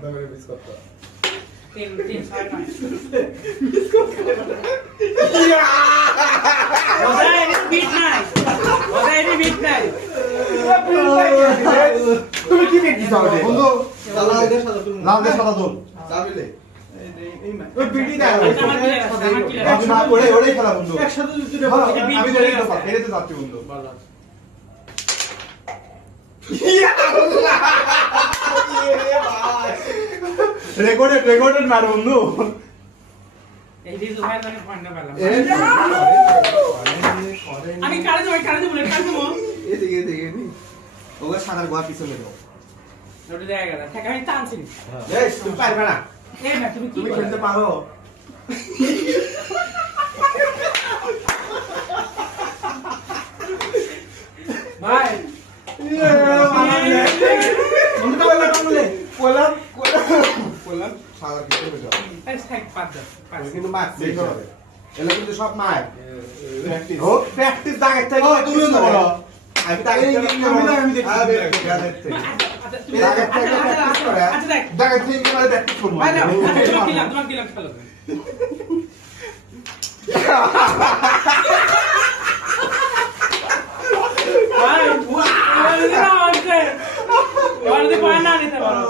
দামের মিস করতে তিন ছয় নয় তুমি কি দেখি যাও রে বন্ধু লাল দে সাদা তুমি লাল দে সাদা দোল যাবিলে ওই বিডি দাও আমার ওরে ওরে খেলা বন্ধু একসাথে যদি আমি জানি তো পার খেলে তো যাচ্ছি বন্ধু ভালো রেকর্ডেড মার বন্ধু এই রিজু ভাই মানে পয়েন্ট না পেলাম এ আমি কারে দেব কারে দেব এদিকে ওগা সাদার গোয়া পিছনে দাও ওটা দেখা গেল ঠিক আমি টানছি এই তুমি পারবে না এই না তুমি কি তুমি বলো? খেলতে পারো ভাই বন্ধু বলে কোলাম সাদার পিছনে দাও এই সাইড পাঁচ পাঁচ কিন্তু মাছ দেখতে হবে এলা কিন্তু সব মার প্র্যাকটিস ও প্র্যাকটিস দাগের থেকে ও, তুমি তো বলো। আমি দাগের থেকে আমি দেখছি। দাগের থেকে আচ্ছা তুমি দাগের থেকে প্র্যাকটিস করে আচ্ছা দেখ দেখা থেকে কি মানে প্র্যাকটিস করব ভাই না তোমার কি লাগ খেলো ভাই ওয়ার্ডে পয়েন্ট না নিতে পারো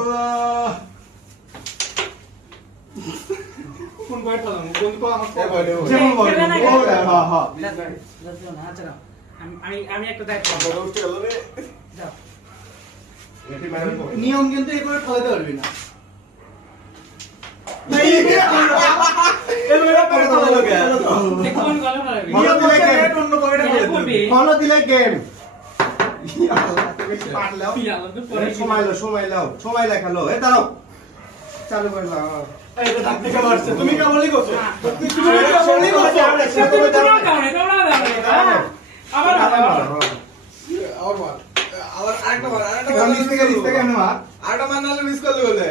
কোন বয়স হলো বন্ধু আমার এ বলে ও যেমন বল খেলে না ও হ্যাঁ হ্যাঁ আচ্ছা আমি একটা দায়িত্ব বড় উঠে গেল রে যাও এটি মারবে তো নিয়ম কিন্তু এবারে খেলাতে পারবি না কোন গলে হবে ফলো দিলে গেম অন্য পকেটে ফলো দিলে গেম পারলেও পিয়ালো তো পরে সময় লাও সময় লেখালো এ দাঁড়াও চালু করে লাও এটা ডাক থেকে মারছে তুমি কেমনই করছো তুমি আবার আরেকটা মার নিচ থেকে এনে মার আরেকটা মার নাহলে মিস করলে বলে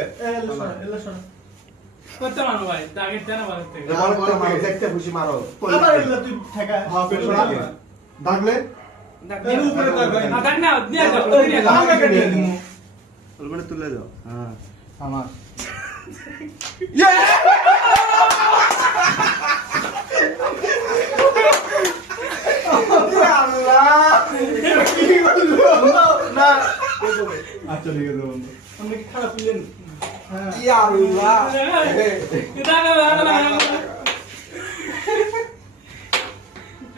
করতে মানো ভাই টার্গেট দেনা বলে থেকে আরেকটা মার দেখতে খুশি মারো আবার এগুলা তুই ঠেকা হ্যাঁ পেছনে ডাকলে এর উপরে দাগ ভাই না না নিয়ে যাও নিয়ে যাও আমাকে কেটে দিমু মানে তুলে দাও হ্যাঁ আমার না আচ্ছা ঠিক আছে বন্ধু আপনি কি খারাপ পেলেন হ্যাঁ ইয়া আল্লাহ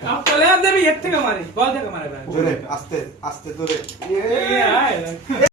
आप चले आप देवी एक থেকে মারি বল থেকে মারে ভাই জোরে আস্তে আস্তে জোরে ये आए